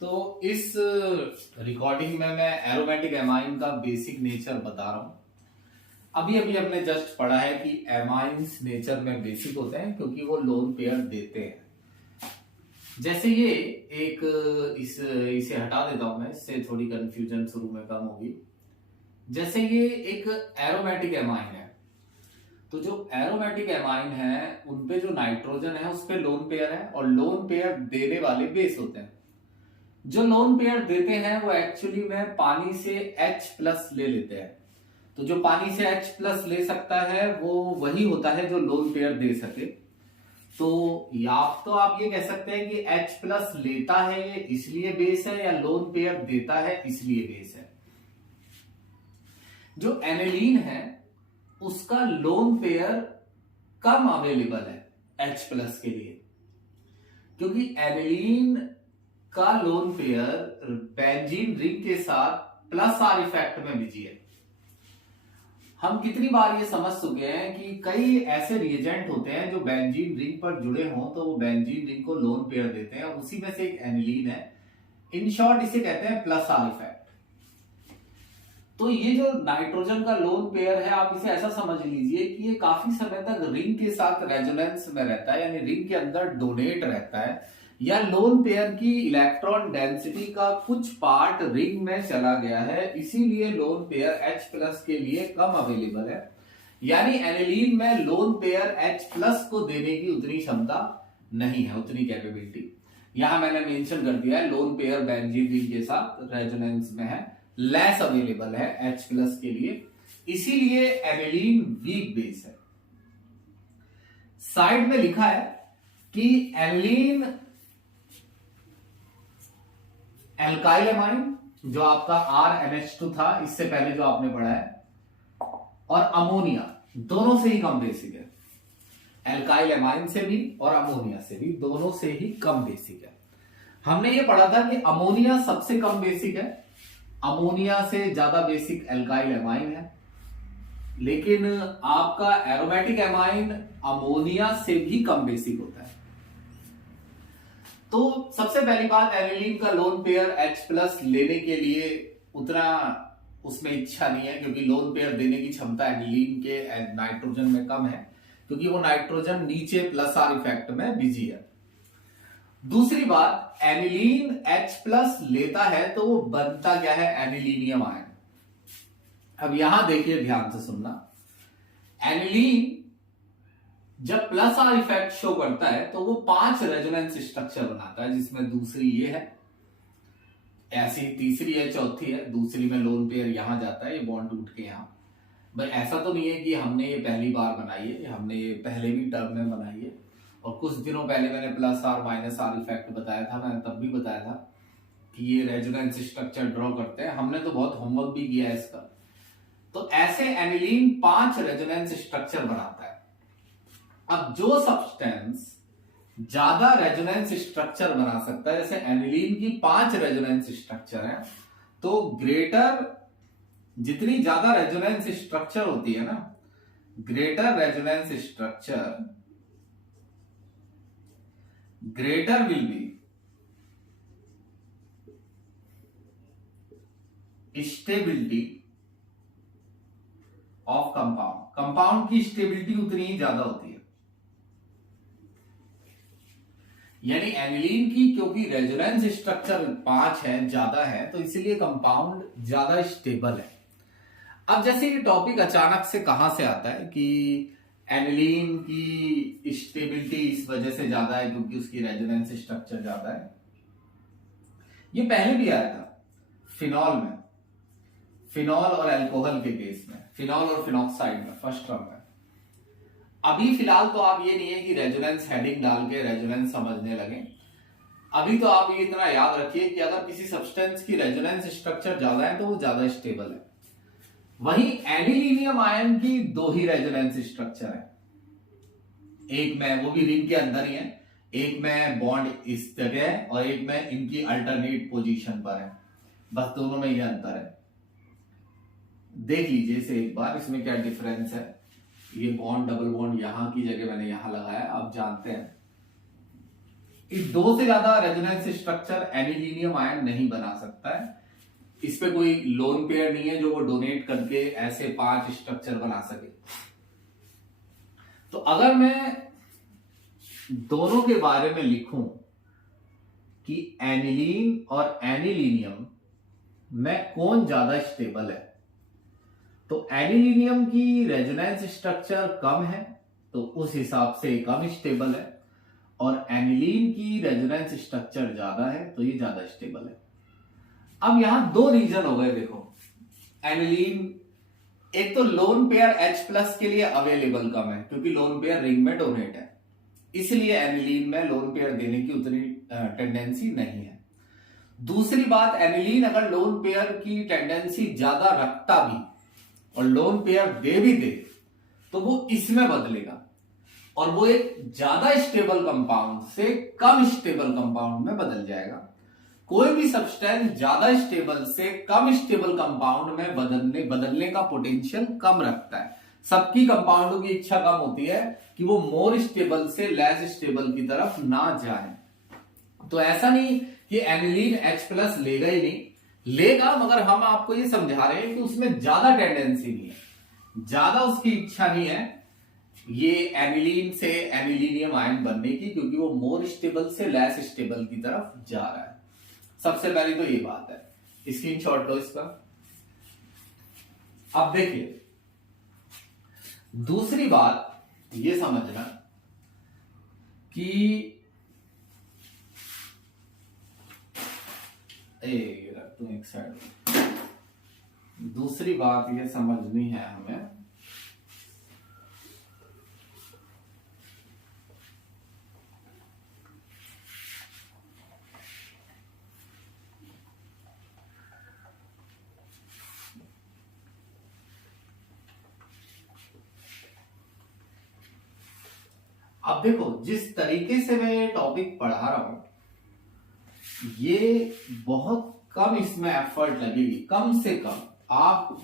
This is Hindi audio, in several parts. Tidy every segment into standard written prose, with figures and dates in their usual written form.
तो इस रिकॉर्डिंग में मैं एरोमेटिक एमाइन का बेसिक नेचर बता रहा हूं। अभी अभी हमने जस्ट पढ़ा है कि एमाइंस नेचर में बेसिक होते हैं क्योंकि वो लोन पेयर देते हैं। जैसे ये एक इसे हटा देता हूं मैं, इससे थोड़ी कंफ्यूजन शुरू में कम होगी। जैसे ये एक एरोमेटिक एमाइन है, तो जो एरोमेटिक एमाइन है उनपे जो नाइट्रोजन है उस पे लोन पेयर है और लोन पेयर देने वाले बेस होते हैं। जो लोन पेयर देते हैं वो एक्चुअली में पानी से H प्लस ले लेते हैं। तो जो पानी से H प्लस ले सकता है वो वही होता है जो लोन पेयर दे सके। तो या तो आप ये कह सकते हैं कि H प्लस लेता है इसलिए बेस है, या लोन पेयर देता है इसलिए बेस है। जो एनिलीन है उसका लोन पेयर कम अवेलेबल है H प्लस के लिए, क्योंकि एनिलीन का लोन पेयर बेंजीन रिंग के साथ प्लस आर इफेक्ट में बिजी है। हम कितनी बार ये समझ चुके हैं कि कई ऐसे रिएजेंट होते हैं जो बेंजीन रिंग पर जुड़े हों तो वो बेंजीन रिंग को लोन पेयर देते हैं, और उसी में से एक एनिलीन है। इन शॉर्ट इसे कहते हैं प्लस आर इफेक्ट। तो ये जो नाइट्रोजन का लोन पेयर है, आप इसे ऐसा समझ लीजिए कि ये काफी समय तक रिंग के साथ रेजोनेंस में रहता है, यानी रिंग के अंदर डोनेट रहता है, या लोन पेयर की इलेक्ट्रॉन डेंसिटी का कुछ पार्ट रिंग में चला गया है, इसीलिए लोन पेयर H प्लस के लिए कम अवेलेबल है। यानी एनिलीन में लोन पेयर H प्लस को देने की उतनी क्षमता नहीं है, उतनी कैपेबिलिटी। यहां मैंने मेंशन कर दिया है लोन पेयर बेंजीन रिंग के साथ रेजोनेंस में है, लेस अवेलेबल है H प्लस के लिए, इसीलिए एनिलीन वीक बेस है। साइड में लिखा है कि एनिलीन एल्काइल एमाइन, जो आपका RNH2 था इससे पहले जो आपने पढ़ा है, और अमोनिया दोनों से ही कम बेसिक है। एल्काइल एमाइन से भी और अमोनिया से भी, दोनों से ही कम बेसिक है। हमने ये पढ़ा था कि अमोनिया सबसे कम बेसिक है, अमोनिया से ज्यादा बेसिक एल्काइल एमाइन है। लेकिन आपका एरोमेटिक एमाइन अमोनिया से भी कम बेसिक होता है। तो सबसे पहली बात, एनिलीन का लोन पेयर H प्लस लेने के लिए उतना उसमें इच्छा नहीं है, क्योंकि लोन पेयर देने की क्षमता एनिलीन के नाइट्रोजन में कम है, क्योंकि वो नाइट्रोजन नीचे प्लस आर इफेक्ट में बिजी है। दूसरी बात, एनिलीन H प्लस लेता है तो वो बनता क्या है, एनिलीनियम आयन। अब यहां देखिए, ध्यान से सुनना। एनिलीन जब प्लस आर इफेक्ट शो करता है तो वो 5 रेजोनेंस स्ट्रक्चर बनाता है, जिसमें दूसरी ये है, ऐसी तीसरी है, चौथी है। दूसरी में लोन पेयर यहां जाता है, ये बॉन्ड टूट के यहां। भाई ऐसा तो नहीं है कि हमने ये पहली बार बनाई है, हमने ये पहले भी टर्म में बनाई है, और कुछ दिनों पहले मैंने plus R minus R effect बताया था, मैंने तब भी बताया था कि ये रेजोनेंस स्ट्रक्चर ड्रॉ करते हैं। हमने तो बहुत होमवर्क भी किया है इसका। तो ऐसे एनिलीन 5 रेजोनेंस स्ट्रक्चर बनाता है। अब जो सब्सटेंस ज्यादा रेजोनेंस स्ट्रक्चर बना सकता है, जैसे एनिलीन की 5 रेजोनेंस स्ट्रक्चर है, तो ग्रेटर, जितनी ज्यादा रेजोनेंस स्ट्रक्चर होती है ना, greater resonance structure greater will be stability of compound. Compound की स्टेबिलिटी उतनी ही ज्यादा होती है। यानी एनिलीन की क्योंकि रेजोनेंस स्ट्रक्चर 5 है, ज्यादा है, तो इसीलिए कंपाउंड ज्यादा स्टेबल है। अब जैसे ये टॉपिक अचानक से कहां से आता है कि एनिलीन की स्टेबिलिटी इस वजह से ज्यादा है क्योंकि उसकी रेजोनेंस स्ट्रक्चर ज्यादा है। ये पहले भी आया था फिनॉल में, फिनॉल और अल्कोहल के केस में, फिनॉल और फिनॉक्साइड में, फर्स्ट टर्म में। अभी फिलहाल तो आप ये नहीं है कि रेजोनेंस हेडिंग डाल के रेजोनेंस समझने लगे। अभी तो आप ये इतना याद रखिए कि अगर किसी सब्सटेंस की रेजोनेंस स्ट्रक्चर ज्यादा है तो वो ज्यादा स्टेबल है। वहीं एनिलीनियम आयन की 2 ही रेजोनेंस स्ट्रक्चर है, एक में वो भी रिंग के अंदर ही है, एक में बॉन्ड इस जगह है और एक में इनकी अल्टरनेट पोजीशन पर है। बस दोनों में यह अंतर है। देख लीजिए इसे एक बार, इसमें क्या डिफरेंस है। ये बॉन्ड, डबल बॉन्ड यहां की जगह मैंने यहां लगाया, आप जानते हैं। इस 2 से ज्यादा रेजोनेंस स्ट्रक्चर एनिलीनियम आयन नहीं बना सकता है। इस पे कोई लोन पेयर नहीं है जो वो डोनेट करके ऐसे 5 स्ट्रक्चर बना सके। तो अगर मैं दोनों के बारे में लिखूं कि एनिलीन और एनिलीनियम में कौन ज्यादा स्टेबल है, तो एनिलीनियम की रेजोनेंस स्ट्रक्चर कम है तो उस हिसाब से कम स्टेबल है, और एनिलीन की रेजोनेंस स्ट्रक्चर ज्यादा है तो ये ज्यादा स्टेबल है। अब यहां 2 रीजन हो गए। देखो एनिलीन, एक तो लोन पेयर H+ के लिए अवेलेबल कम है क्योंकि लोन पेयर रिंग में डोनेट है, इसलिए एनिलीन में लोन पेयर देने की उतनी टेंडेंसी नहीं है। दूसरी बात, एनिलीन अगर लोन पेयर की टेंडेंसी ज्यादा रखता भी और लोन पेयर दे भी दे तो वो इसमें बदलेगा और वो एक ज्यादा स्टेबल कंपाउंड से कम स्टेबल कंपाउंड में बदल जाएगा। कोई भी सब्सटेंस ज्यादा स्टेबल से कम स्टेबल कंपाउंड में बदलने का पोटेंशियल कम रखता है। सबकी कंपाउंडों की इच्छा कम होती है कि वो मोर स्टेबल से लेस स्टेबल की तरफ ना जाए। तो ऐसा नहीं कि एनिलीन H+ लेगा ही नहीं, लेगा, मगर हम आपको ये समझा रहे हैं कि उसमें ज्यादा टेंडेंसी नहीं है, ज्यादा उसकी इच्छा नहीं है ये एनिलीन से एनिलीनियम आयन बनने की, क्योंकि वो मोर स्टेबल से लेस स्टेबल की तरफ जा रहा है। सबसे पहली तो ये बात है, स्क्रीनशॉट लो इसका। अब देखिए दूसरी बात ये समझना कि तुम एक साइड, दूसरी बात ये समझनी है हमें अब देखो जिस तरीके से मैं ये टॉपिक पढ़ा रहा हूं ये बहुत कम इसमें एफर्ट लगेगी, कम से कम। आप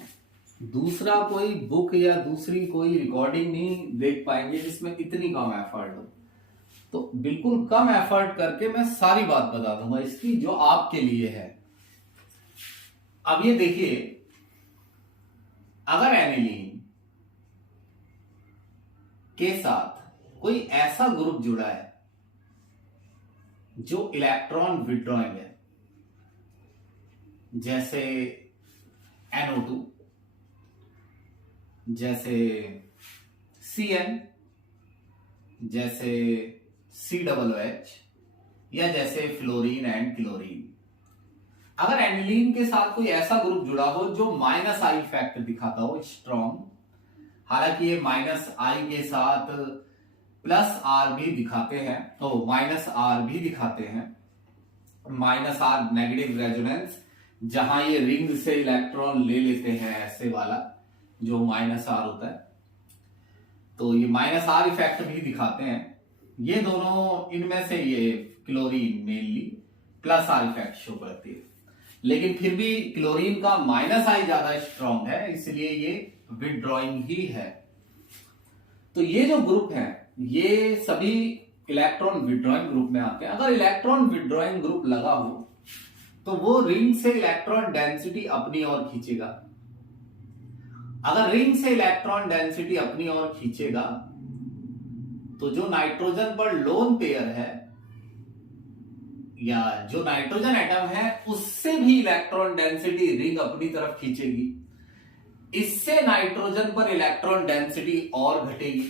दूसरा कोई बुक या दूसरी कोई रिकॉर्डिंग नहीं देख पाएंगे जिसमें इतनी कम एफर्ट हो। तो बिल्कुल कम एफर्ट करके मैं सारी बात बता दूंगा इसकी जो आपके लिए है। अब ये देखिए, अगर एनिलीन के साथ कोई ऐसा ग्रुप जुड़ा है जो इलेक्ट्रॉन विड्रॉइंग है, जैसे NO2, जैसे Cn, जैसे COOH, या जैसे फ्लोरीन एंड क्लोरीन। अगर एनिलीन के साथ कोई ऐसा ग्रुप जुड़ा हो जो -I इफेक्ट दिखाता हो स्ट्रॉन्ग, हालांकि ये -I के साथ +R भी दिखाते हैं, तो -R भी दिखाते हैं, -R नेगेटिव रेजोनेंस, जहां ये रिंग से इलेक्ट्रॉन ले लेते हैं, ऐसे वाला जो -R होता है, तो ये -R इफेक्ट भी दिखाते हैं। ये दोनों, इनमें से ये chlorine mainly +R effect show करती है, लेकिन फिर भी क्लोरीन का -I ज्यादा स्ट्रॉन्ग है, इसलिए ये विड्रॉइंग ही है। तो ये जो ग्रुप है ये सभी इलेक्ट्रॉन विड्रॉइंग ग्रुप में आते हैं। अगर इलेक्ट्रॉन विड्रॉइंग ग्रुप लगा हो तो वो रिंग से इलेक्ट्रॉन डेंसिटी अपनी ओर खींचेगा। अगर रिंग से इलेक्ट्रॉन डेंसिटी अपनी ओर खींचेगा तो जो नाइट्रोजन पर लोन पेयर है या जो नाइट्रोजन एटम है उससे भी इलेक्ट्रॉन डेंसिटी रिंग अपनी तरफ खींचेगी। इससे नाइट्रोजन पर इलेक्ट्रॉन डेंसिटी और घटेगी,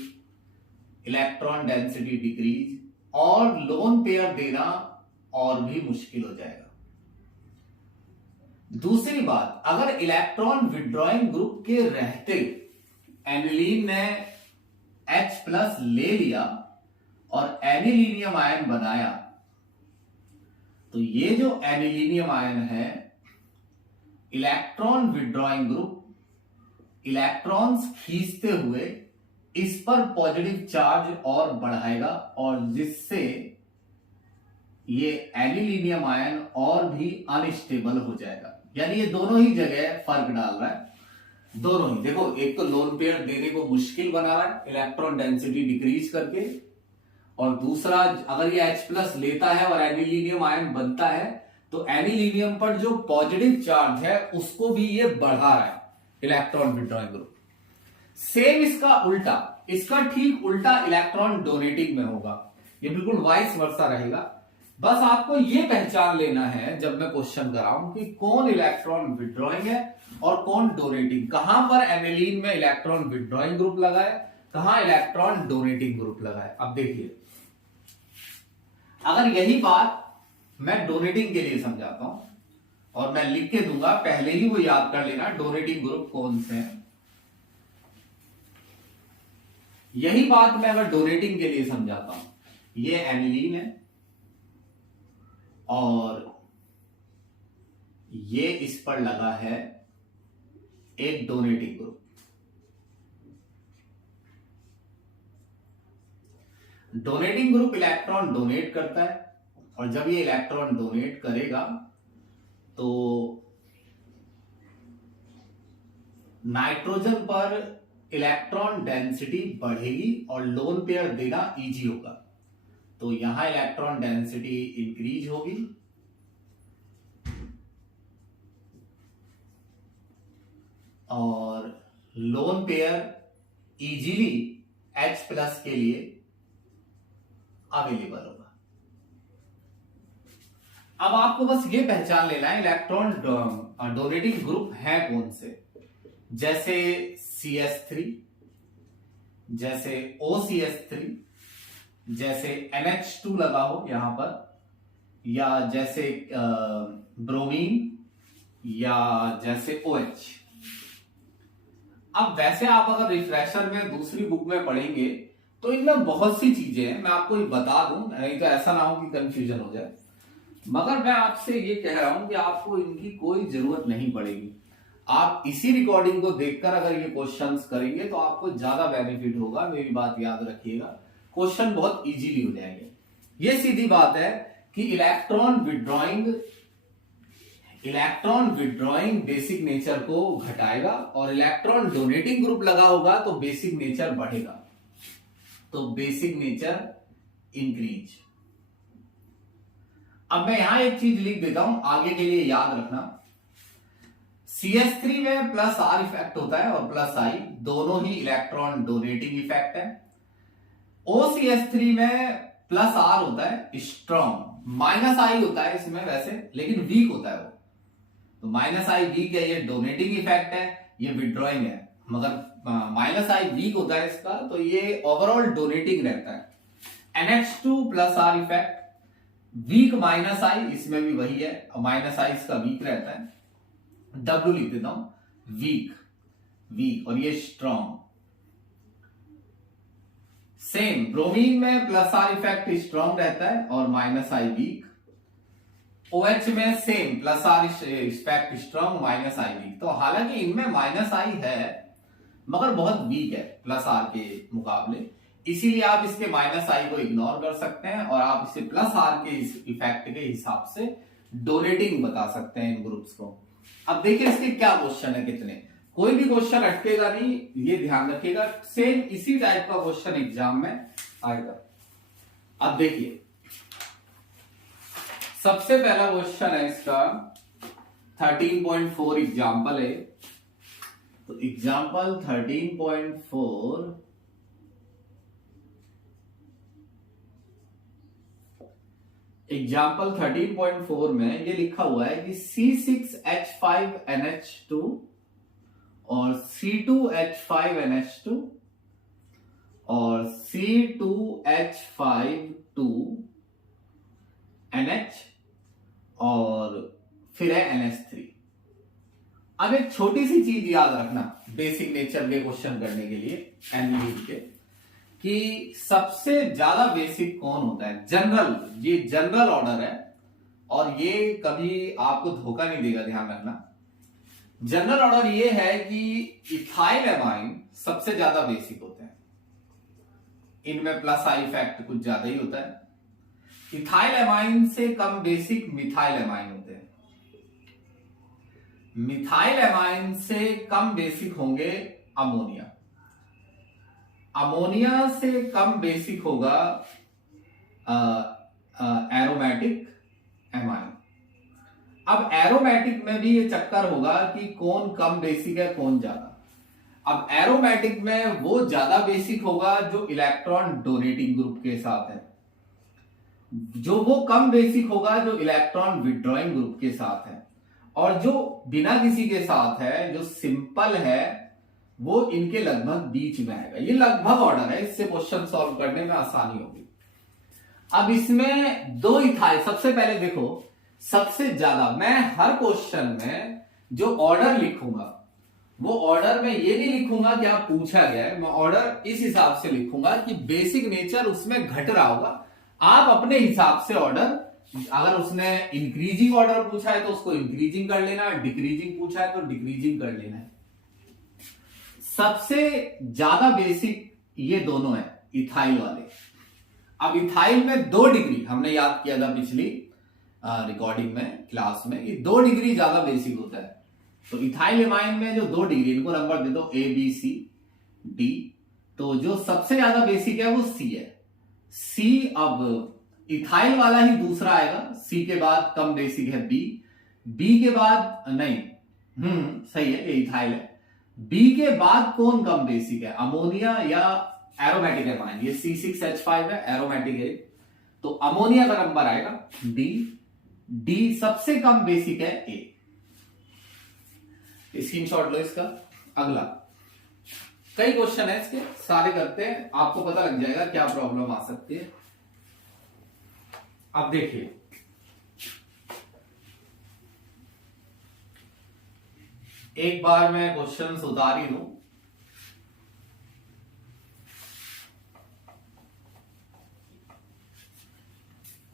इलेक्ट्रॉन डेंसिटी डिक्रीज, और लोन पेयर देना और भी मुश्किल हो जाएगा। दूसरी बात, अगर इलेक्ट्रॉन विड्रॉइंग ग्रुप के रहते एनिलीन ने H+ ले लिया और एनिलीनियम आयन बनाया, तो ये जो एनिलीनियम आयन है, इलेक्ट्रॉन विड्रॉइंग ग्रुप इलेक्ट्रॉन्स खींचते हुए इस पर पॉजिटिव चार्ज और बढ़ाएगा, और जिससे ये एनिलीनियम आयन और भी अनस्टेबल हो जाएगा। यानी ये दोनों ही जगह फर्क डाल रहा है, दोनों ही। देखो, एक तो लोन पेयर देने को मुश्किल बना रहा है इलेक्ट्रॉन डेंसिटी डिक्रीज करके, और दूसरा अगर ये H+ लेता है और एनिलीनियम आयन बनता है तो एनिलीनियम पर जो पॉजिटिव चार्ज है उसको भी ये बढ़ा रहा है इलेक्ट्रॉन विड्रॉइंग ग्रुप। सेम इसका उल्टा, इसका ठीक उल्टा इलेक्ट्रॉन डोनेटिंग में होगा, ये बिल्कुल वाइस वर्सा रहेगा। बस आपको ये पहचान लेना है जब मैं क्वेश्चन कराऊं कि कौन इलेक्ट्रॉन विड्रॉइंग है और कौन डोनेटिंग, कहां पर एनिलीन में इलेक्ट्रॉन विड्रॉइंग ग्रुप लगा है, कहां इलेक्ट्रॉन डोनेटिंग ग्रुप लगा है। अब देखिए, अगर यही बात मैं डोनेटिंग के लिए समझाता हूं और मैं लिख के दूंगा, पहले ही वो याद कर लेना डोनेटिंग ग्रुप कौन से हैं। यही बात मैं अगर डोनेटिंग के लिए समझाता हूं, ये एनिलीन है और ये इस पर लगा है एक donating group. Donating group electron donate करता है और जब ये इलेक्ट्रॉन डोनेट करेगा तो नाइट्रोजन पर इलेक्ट्रॉन डेंसिटी बढ़ेगी और लोन पेयर देना इजी होगा। तो यहां इलेक्ट्रॉन डेंसिटी इंक्रीज होगी और लोन पेयर इजीली H+ के लिए अवेलेबल होगा। अब आपको बस ये पहचान लेना है इलेक्ट्रॉन डोनेटिंग ग्रुप है कौन से, जैसे CS3, जैसे OCS3, जैसे NH2 लगा हो यहां पर, या जैसे ब्रोमीन, या जैसे OH। अब वैसे आप अगर रिफ्रेशर में दूसरी बुक में पढ़ेंगे तो इनमें बहुत सी चीजें हैं, मैं आपको ये बता दूं, नहीं तो ऐसा ना हो कि कंफ्यूजन हो जाए। मगर मैं आपसे ये कह रहा हूं कि आपको इनकी कोई जरूरत नहीं पड़ेगी। आप इसी रिकॉर्डिंग को देखकर अगर ये क्वेश्चंस करेंगे तो आपको ज्यादा बेनिफिट होगा। मेरी बात याद रखिएगा, क्वेश्चन बहुत इजीली हो जाएंगे। ये सीधी बात है कि इलेक्ट्रॉन विड्रॉइंग बेसिक नेचर को घटाएगा और इलेक्ट्रॉन डोनेटिंग ग्रुप लगा होगा तो बेसिक नेचर बढ़ेगा, तो बेसिक नेचर इंक्रीज। अब मैं यहां एक चीज लिख देता हूं आगे के लिए याद रखना। CS3 में +R इफेक्ट होता है और +I दोनों ही इलेक्ट्रॉन डोनेटिंग इफेक्ट है। OCS3 में +R होता है स्ट्रॉन्ग, -I होता है इसमें वैसे, लेकिन वीक होता है वो। तो -I वीक है, ये डोनेटिंग इफेक्ट है, ये विड्रॉइंग है, मगर -I वीक होता है इसका, तो ये ओवरऑल डोनेटिंग रहता है। NH2 +R effect, week -I, इसमें भी वही है, -I इसका वीक रहता है। W लिख देता हूं, वीक, और ये स्ट्रॉन्ग। सेम ब्रोमीन में +R इफेक्ट स्ट्रॉन्ग रहता है और -I वीक। OH में same +R effect strong, -I weak. तो हालांकि इनमें -I है मगर बहुत वीक है +R के मुकाबले, इसीलिए आप इसके -I को इग्नोर कर सकते हैं और आप इसे +R के इफेक्ट के हिसाब से डोनेटिंग बता सकते हैं इन ग्रुप्स को। अब देखिए इसके क्या क्वेश्चन है, कितने, कोई भी क्वेश्चन अटकेगा नहीं, ये ध्यान रखिएगा। सेम इसी टाइप का क्वेश्चन एग्जाम में आएगा। अब देखिए सबसे पहला क्वेश्चन है इसका 13.4 एग्जाम्पल है। तो एग्जाम्पल 13.4 में ये लिखा हुआ है कि C6H5NH2 और C2H5NH2 और C2H52NH और फिर है NH3। अब एक छोटी सी चीज याद रखना बेसिक नेचर के क्वेश्चन करने के लिए एनिलीन के, कि सबसे ज्यादा बेसिक कौन होता है। जनरल, ये जनरल ऑर्डर है और ये कभी आपको धोखा नहीं देगा, ध्यान रखना। जनरल ऑर्डर ये है कि इथाइल एमाइन सबसे ज्यादा बेसिक होते हैं, इनमें +I इफेक्ट कुछ ज्यादा ही होता है। इथाइल एमाइन से कम बेसिक मिथाइल एमाइन होते हैं, मिथाइल एमाइन से कम बेसिक होंगे अमोनिया, अमोनिया से कम बेसिक होगा एरोमेटिक एमाइन। अब एरोमेटिक में भी ये चक्कर होगा कि कौन कम बेसिक है कौन ज्यादा। अब एरोमेटिक में वो ज्यादा बेसिक होगा जो इलेक्ट्रॉन डोनेटिंग ग्रुप के साथ है, जो वो कम बेसिक होगा जो इलेक्ट्रॉन विड्रॉइंग ग्रुप के साथ है, और जो बिना किसी के साथ है, जो सिंपल है, वो इनके लगभग बीच में आएगा। ये लगभग ऑर्डर है, इससे क्वेश्चन सॉल्व करने में आसानी होगी। अब इसमें दो इथाइल, सबसे पहले देखो, सबसे ज्यादा मैं हर क्वेश्चन में जो ऑर्डर लिखूंगा वो ऑर्डर में ये नहीं लिखूंगा कि आप पूछा गया है, मैं ऑर्डर इस हिसाब से लिखूंगा कि बेसिक नेचर उसमें घट रहा होगा। आप अपने हिसाब से ऑर्डर, अगर उसने इंक्रीजिंग ऑर्डर पूछा है तो उसको इंक्रीजिंग कर लेना, डिक्रीजिंग पूछा है तो डिक्रीजिंग कर लेना है। सबसे ज्यादा बेसिक ये दोनों है इथाइल वाले। अब इथाइल में 2 डिग्री हमने याद किया था पिछली रिकॉर्डिंग में, क्लास में, ये 2 डिग्री ज्यादा बेसिक होता है। तो इथाइल एमाइन में जो 2 डिग्री, इनको नंबर दे दो A B C D, तो जो सबसे ज्यादा बेसिक है वो C है। C, अब इथाइल वाला ही दूसरा आएगा, C के बाद कम बेसिक है B के बाद नहीं, सही है, ये इथाइल है। B के बाद कौन कम बेसिक है, अमोनिया या एरोमेटिक एमाइन? ये C6H5 है, एरोमेटिक है, तो अमोनिया का नंबर आएगा D सबसे कम बेसिक है A। स्क्रीनशॉट लो इसका। अगला, कई क्वेश्चन है इसके, सारे करते हैं, आपको पता लग जाएगा क्या प्रॉब्लम आ सकती है। अब देखिए, एक बार मैं क्वेश्चन उतार ही दूं।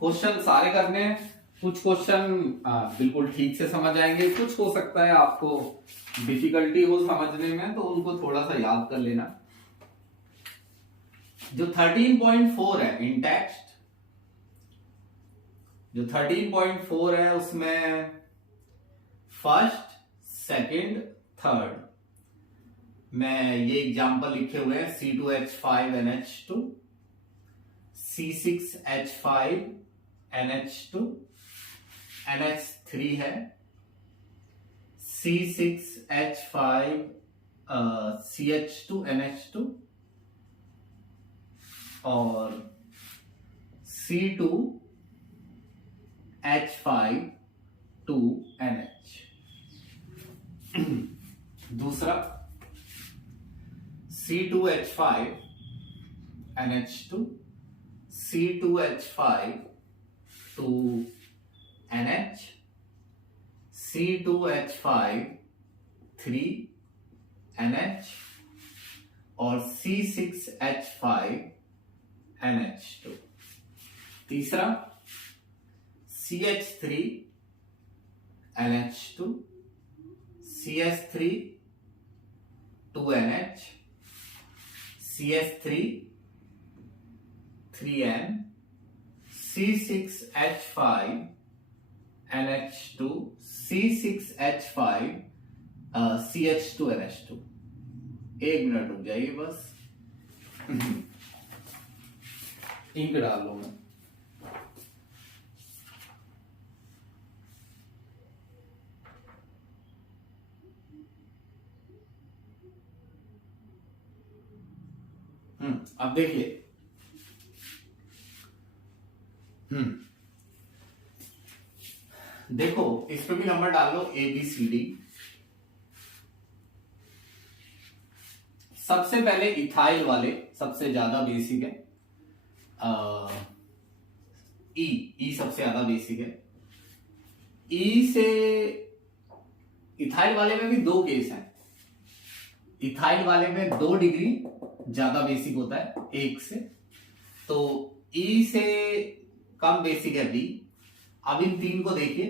क्वेश्चन सारे करने हैं, कुछ क्वेश्चन बिल्कुल ठीक से समझ आएंगे, कुछ हो सकता है आपको डिफिकल्टी हो समझने में, तो उनको थोड़ा सा याद कर लेना। जो 13.4 है इन टेक्स्ट, जो 13.4 है उसमें फर्स्ट, सेकंड, थर्ड में ये एग्जांपल लिखे हुए हैं, C2H5NH2, C6H5NH2, NH3 है, C6H5CH2NH2 और C2H5 2NH। दूसरा C2H5NH2, C2H5 2NH, C2H5 3NH और C6H5NH2। तीसरा CH3NH2, CH3 2NH, CH3 3N, C6H5NH2, C6H5 CH2NH2। 1 minute रुक जाइए बस, इंक डाल लो मैं। अब देखिए, देखो इस पे भी नंबर डाल लो ABCD। सबसे पहले इथाइल वाले सबसे ज्यादा बेसिक है, ई सबसे ज्यादा बेसिक है। ई से इथाइल वाले में भी 2 केस हैं। इथाइल वाले में 2 डिग्री ज्यादा बेसिक होता है 1 से, तो ई से कम बेसिक है बी। अब इन 3 को देखिए,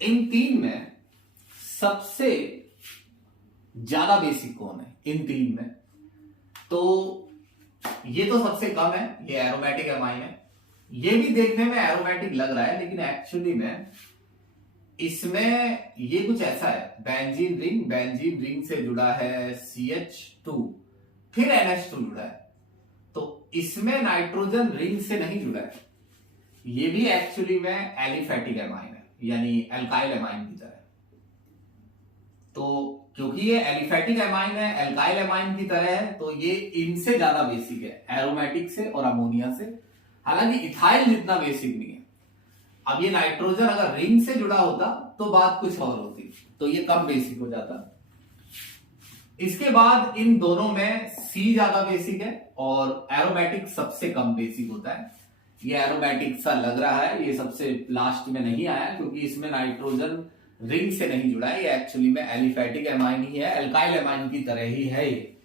इन 3 में सबसे ज्यादा बेसिक कौन है इन 3 में? तो ये तो सबसे कम है, ये एरोमेटिक एमाइन है। ये भी देखने में एरोमेटिक लग रहा है, लेकिन एक्चुअली में इसमें ये कुछ ऐसा है, बेंजीन रिंग से जुड़ा है CH2, फिर NH2 जुड़ा है, तो इसमें नाइट्रोजन रिंग से नहीं जुड़ा है, ये भी एक्चुअली में एलिफेटिक एमाइन है, यानी एल्काइल एमाइन की तरह। तो क्योंकि ये एलिफेटिक एमाइन है, एल्काइल एमाइन की तरह है, तो ये इनसे ज्यादा बेसिक है, एरोमेटिक से और अमोनिया से। हालांकि इथाइल जितना बेसिक नहीं है। अब ये नाइट्रोजन अगर रिंग से जुड़ा होता तो बात कुछ और होती, तो ये कम बेसिक हो जाता। इसके बाद इन दोनों में सी ज्यादा बेसिक है और एरोमेटिक सबसे कम बेसिक होता है। ये एरोमेटिक सा लग रहा है, ये सबसे लास्ट में नहीं आया क्योंकि इसमें नाइट्रोजन रिंग से नहीं जुड़ा है, ये एक्चुअली में एलिफेटिक एमाइन ही है, एल्काइल एमाइन की तरह ही है ये।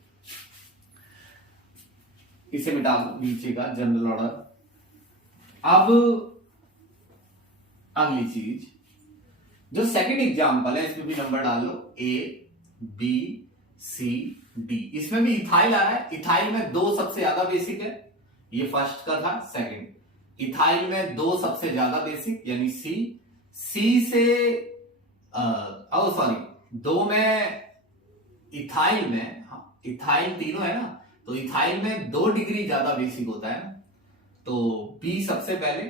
इसे मिटा दो नीचे का जनरल ऑर्डर। अब अगली चीज, जो सेकंड एग्जांपल है इसमें भी नंबर डाल लो, ए बी सी डी। इसमें भी इथाइल आ रहा है। इथाइल में दो सबसे ज्यादा बेसिक है, ये फर्स्ट का था। सेकंड इथाइल में दो सबसे ज्यादा बेसिक यानी सी से सॉरी दो में इथाइल में, हाँ, इथाइल तीनों है ना, तो इथाइल में 2 डिग्री ज्यादा बेसिक होता है, तो बी सबसे पहले,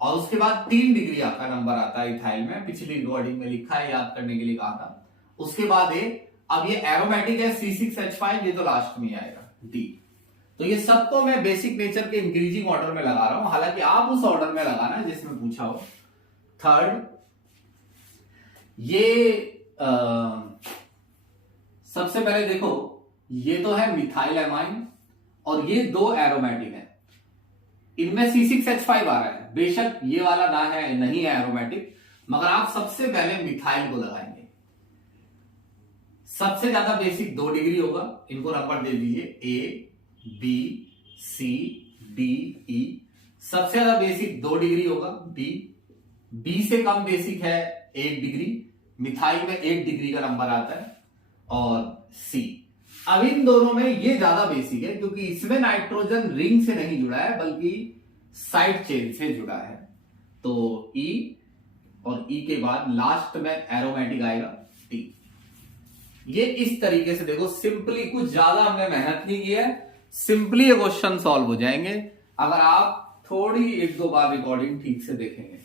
और उसके बाद 3 डिग्री आपका नंबर आता है इथाइल में, पिछली रिकॉर्डिंग में लिखा है, याद करने के लिए कहा था। उसके बाद ए, अब ये एरोमेटिक है C6H5, ये तो लास्ट में आएगा डी। तो ये सबको मैं बेसिक नेचर के इंक्रीजिंग ऑर्डर में लगा रहा हूं, हालांकि आप उस ऑर्डर में लगाना जिसमें पूछा हो। थर्ड, ये सबसे पहले देखो, ये तो है मिथाइल एमाइन और ये 2 एरोमेटिक है, इनमें C6H5 आ रहा है। बेशक ये वाला ना है, नहीं है एरोमेटिक, मगर आप सबसे पहले मिथाइल को लगाएंगे। सबसे ज्यादा बेसिक 2 डिग्री होगा, इनको नंबर दे दीजिए A B C D E. सबसे ज्यादा बेसिक 2 डिग्री होगा बी से कम बेसिक है 1 डिग्री, मिथाइल में 1 डिग्री का नंबर आता है, और सी। अब इन दोनों में ये ज्यादा बेसिक है क्योंकि इसमें नाइट्रोजन रिंग से नहीं जुड़ा है बल्कि साइड चेन से जुड़ा है, तो ई, और ई के बाद लास्ट में एरोमेटिक आएगा टी। ये इस तरीके से देखो, सिंपली, कुछ ज्यादा हमने मेहनत नहीं की है, सिंपली ये क्वेश्चन सॉल्व हो जाएंगे अगर आप थोड़ी 1-2 बार रिकॉर्डिंग ठीक से देखेंगे।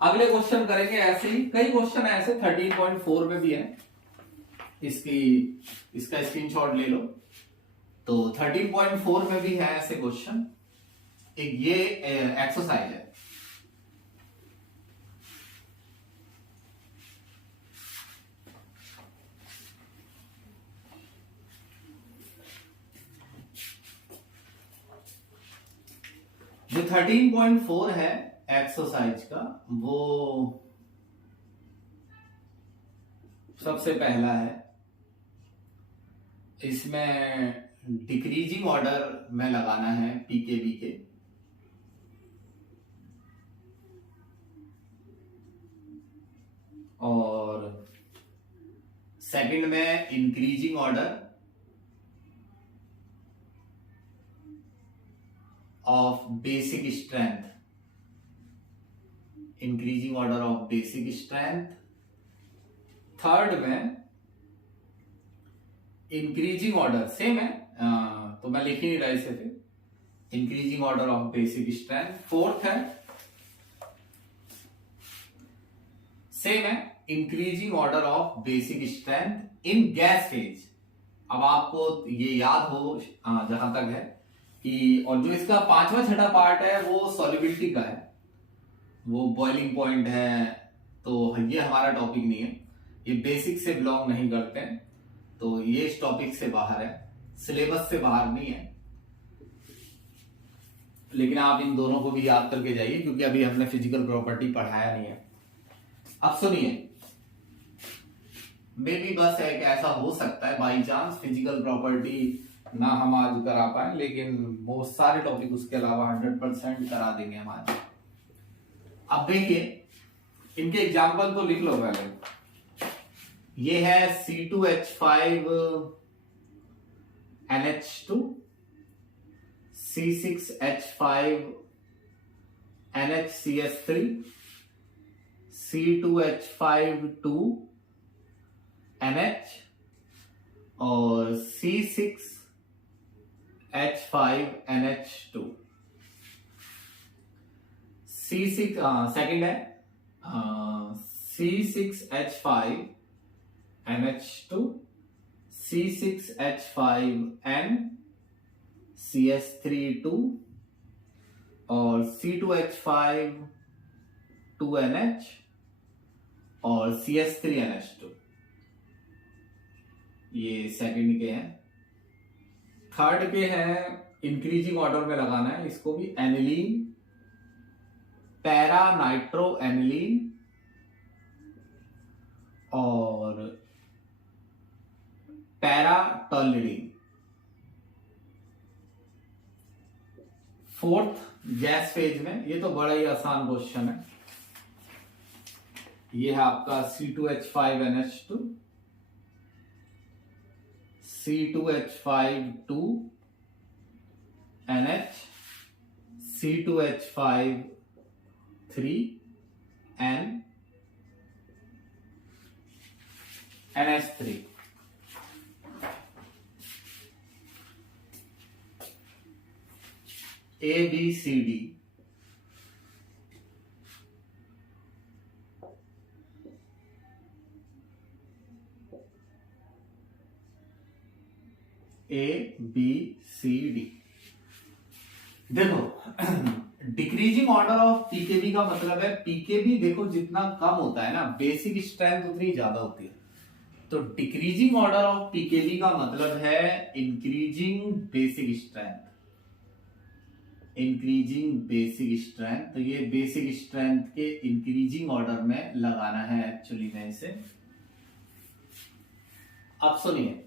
अगले क्वेश्चन करेंगे ऐसे ही, कई क्वेश्चन ऐसे 13.4 में भी है, इसका स्क्रीनशॉट ले लो। तो 13.4 में भी है ऐसे क्वेश्चन। एक ये एक्सरसाइज है, जो 13.4 है एक्सरसाइज का, वो सबसे पहला है। इसमें डिक्रीजिंग ऑर्डर में लगाना है पीकेबी के, और सेकंड में increasing order of basic strength, increasing order of basic strength. Third में इंक्रीजिंग ऑर्डर, सेम है तो मैं लिख ही नहीं रहा इसे, फिर increasing order of basic strength. Fourth है सेम है, increasing order of basic strength in gas phase. अब आपको ये याद हो जहां तक है कि, और जो इसका 5वां 6ठा पार्ट है वो सॉल्युबिलिटी का है, वो बॉइलिंग पॉइंट है, तो ये हमारा टॉपिक नहीं है, ये बेसिक से बिलोंग नहीं करते हैं, तो ये इस टॉपिक से बाहर है, सिलेबस से बाहर नहीं है। लेकिन आप इन दोनों को भी याद करके जाइए क्योंकि अभी हमने फिजिकल प्रॉपर्टी पढ़ाया नहीं है। अब सुनिए, मे बी बस एक ऐसा हो सकता है बाई चांस फिजिकल प्रॉपर्टी ना हम आज करा पाए, लेकिन बहुत सारे टॉपिक उसके अलावा 100% करा देंगे हम आज। अब देखिए, इनके एग्जाम्पल तो लिख लो पहले। ये है C2H5 NH2, C6H5 NHCS3, C2H5 2 NH, और C6 H5NH2, C6 सेकंड है C6H5NH2, C6H5N, CS3 2 और C2H5 2NH और CS3NH2। ये सेकंड के हैं। थर्ड के हैं, इंक्रीजिंग ऑर्डर में लगाना है इसको भी, एनिलीन, पैरा नाइट्रो एनिलीन और पैरा टर्निडीन। फोर्थ गैस फेज में, ये तो बड़ा ही आसान क्वेश्चन है। ये है आपका C2H5NH2, C2H5 2NH, C2H5 3N, NH3। ABCD, ABCD। देखो डिक्रीजिंग ऑर्डर ऑफ पीकेबी का मतलब है, पीकेबी देखो जितना कम होता है ना बेसिक स्ट्रेंथ उतनी ज्यादा होती है। तो डिक्रीजिंग ऑर्डर ऑफ पीकेबी का मतलब है increasing basic strength, increasing basic strength. तो ये बेसिक स्ट्रेंथ के इंक्रीजिंग ऑर्डर में लगाना है एक्चुअली में इसे। अब सुनिए,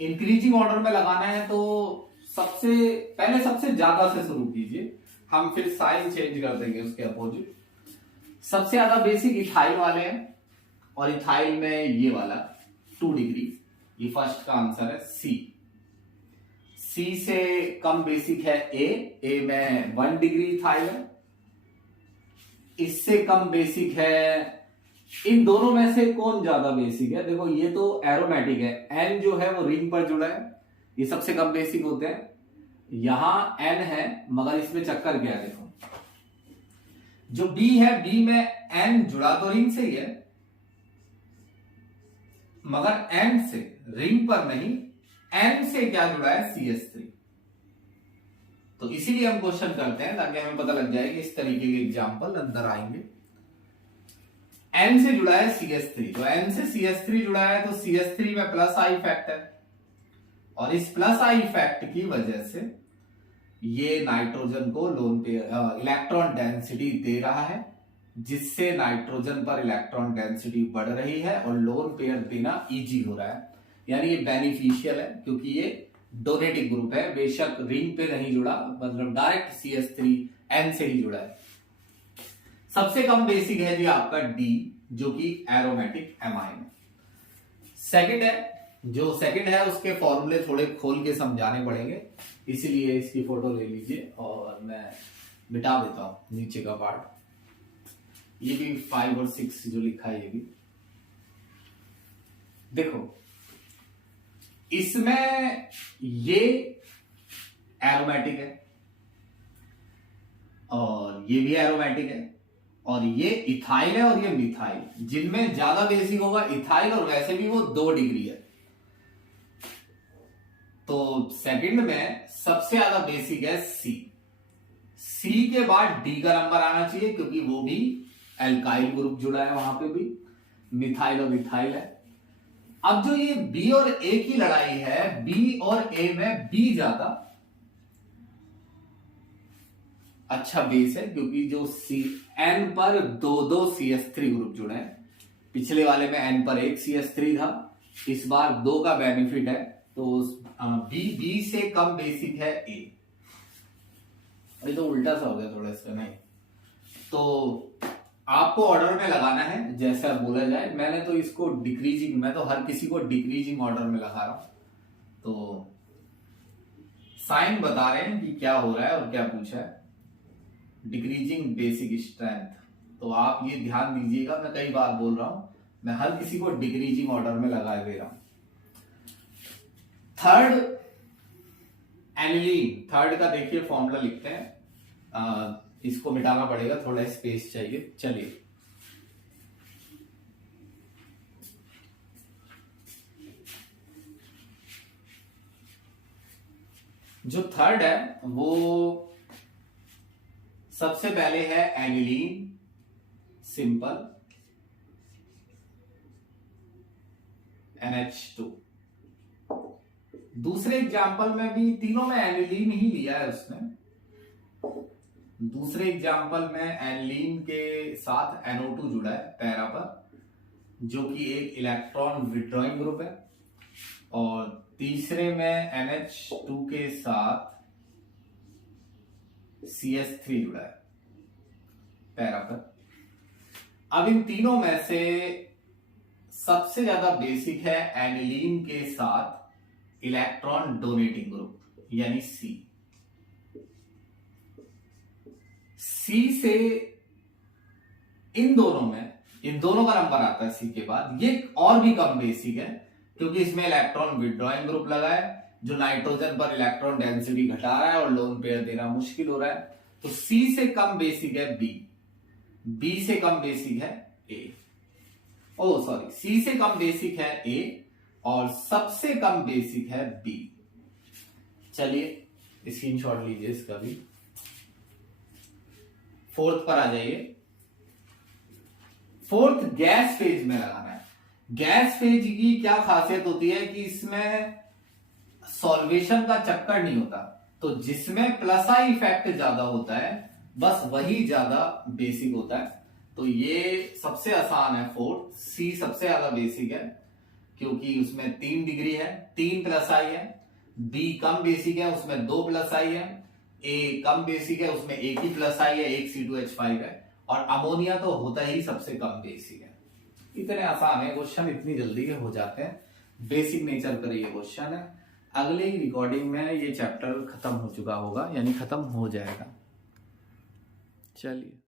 इंक्रीजिंग ऑर्डर में लगाना है तो सबसे पहले सबसे ज्यादा से शुरू कीजिए, हम फिर साइन चेंज कर देंगे उसके अपोजिट। सबसे ज्यादा बेसिक इथाइल वाले हैं और इथाइल में ये वाला 2 डिग्री, ये फर्स्ट का आंसर है सी। सी से कम बेसिक है ए में 1 डिग्री इथाइल है। इससे कम बेसिक है, इन दोनों में से कौन ज्यादा बेसिक है? देखो ये तो एरोमेटिक है, एन जो है वो रिंग पर जुड़ा है, ये सबसे कम बेसिक होते हैं। यहां एन है मगर इसमें चक्कर क्या है, देखो जो बी है, बी में एन जुड़ा तो रिंग से ही है मगर एन से, रिंग पर नहीं, एन से क्या जुड़ा है, CS3। तो इसीलिए हम क्वेश्चन करते हैं ताकि हमें पता लग जाए कि इस तरीके के एग्जाम्पल अंदर आएंगे। एन से जुड़ा है CS3, तो एन से CS3 जुड़ा है तो CS3 में प्लस आई इफेक्ट है और इस प्लस आई इफेक्ट की वजह से ये नाइट्रोजन को लोन पे इलेक्ट्रॉन डेंसिटी दे रहा है, जिससे नाइट्रोजन पर इलेक्ट्रॉन डेंसिटी बढ़ रही है और लोन पेयर देना इजी हो रहा है। यानी ये बेनिफिशियल है क्योंकि ये डोनेटिव ग्रुप है, बेशक रिंग पे नहीं जुड़ा, मतलब डायरेक्ट CS3N से ही जुड़ा है। सबसे कम बेसिक है जी आपका डी, जो कि एरोमेटिक एमाइन है। सेकंड है, जो सेकंड है उसके फॉर्मूले थोड़े खोल के समझाने पड़ेंगे, इसीलिए इसकी फोटो ले लीजिए और मैं मिटा देता हूं नीचे का पार्ट। ये भी 5 और 6 जो लिखा है ये भी देखो, इसमें ये एरोमेटिक है और ये भी एरोमेटिक है और ये इथाइल है और ये मिथाइल। जिनमें ज्यादा बेसिक होगा इथाइल और वैसे भी वो 2 डिग्री है। तो सेकंड में सबसे ज्यादा बेसिक है सी। सी के बाद डी का नंबर आना चाहिए क्योंकि वो भी एल्काइल ग्रुप जुड़ा है, वहां पे भी मिथाइल और इथाइल है। अब जो ये बी और ए की लड़ाई है, बी और ए में बी ज्यादा अच्छा बेस है क्योंकि जो एन पर 2 CS3 ग्रुप जुड़े हैं। पिछले वाले में एन पर 1 CS3 था, इस बार 2 का बेनिफिट है तो बी से कम बेसिक है ए। अरे तो उल्टा सा हो गया थोड़ा इसका, नहीं तो आपको ऑर्डर में लगाना है जैसा बोला जाए। मैंने तो इसको डिक्रीजिंग, मैं तो हर किसी को डिक्रीजिंग ऑर्डर में लगा रहा हूं। तो साइन बता रहे हैं कि क्या हो रहा है और क्या पूछा है, डिक्रीजिंग बेसिक स्ट्रेंथ। तो आप ये ध्यान दीजिएगा, मैं कई बार बोल रहा हूं, मैं हर किसी को डिक्रीजिंग ऑर्डर में लगा दे रहा हूं। थर्ड एनिलीन थर्ड का देखिए फॉर्मूला लिखते हैं, इसको मिटाना पड़ेगा, थोड़ा स्पेस चाहिए। चलिए, जो थर्ड है वो सबसे पहले है एनिलीन सिंपल NH2। दूसरे एग्जाम्पल में भी तीनों में एनिलीन ही लिया है उसने। दूसरे एग्जाम्पल में एनिलीन के साथ NO2 जुड़ा है पैरा पर, जो कि एक इलेक्ट्रॉन विड्रॉइंग ग्रुप है, और तीसरे में NH2 के साथ CH3 जुड़ा है पैरा पर। अब इन तीनों में से सबसे ज्यादा बेसिक है एनिलीन के साथ इलेक्ट्रॉन डोनेटिंग ग्रुप यानी सी से इन दोनों का नंबर आता है सी के बाद। ये और भी कम बेसिक है क्योंकि इसमें इलेक्ट्रॉन विड्रॉइंग ग्रुप लगा है जो नाइट्रोजन पर इलेक्ट्रॉन डेंसिटी घटा रहा है और लोन पेयर देना मुश्किल हो रहा है। तो सी से कम बेसिक है बी से कम बेसिक है सी से कम बेसिक है ए और सबसे कम बेसिक है बी। चलिए स्क्रीनशॉट लीजिए इसका भी। फोर्थ पर आ जाइए। फोर्थ गैस फेज में लगाना है। गैस फेज की क्या खासियत होती है कि इसमें सॉल्वेशन का चक्कर नहीं होता, तो जिसमें प्लस आई इफेक्ट ज्यादा होता है बस वही ज्यादा बेसिक होता है। तो ये सबसे आसान है फोर्थ। सी सबसे ज्यादा बेसिक है क्योंकि उसमें 3 डिग्री है, 3 प्लस आई है। बी कम बेसिक है, उसमें 2 प्लस आई है। ए कम बेसिक है, उसमें एक ही प्लस आई है, एक C2H5 है। और अमोनिया तो होता ही सबसे कम बेसिक है। इतने आसान है क्वेश्चन, इतनी जल्दी के हो जाते हैं। बेसिक नेचर पर ये क्वेश्चन है। अगले ही रिकॉर्डिंग में ये चैप्टर खत्म हो चुका होगा, यानी खत्म हो जाएगा। चलिए।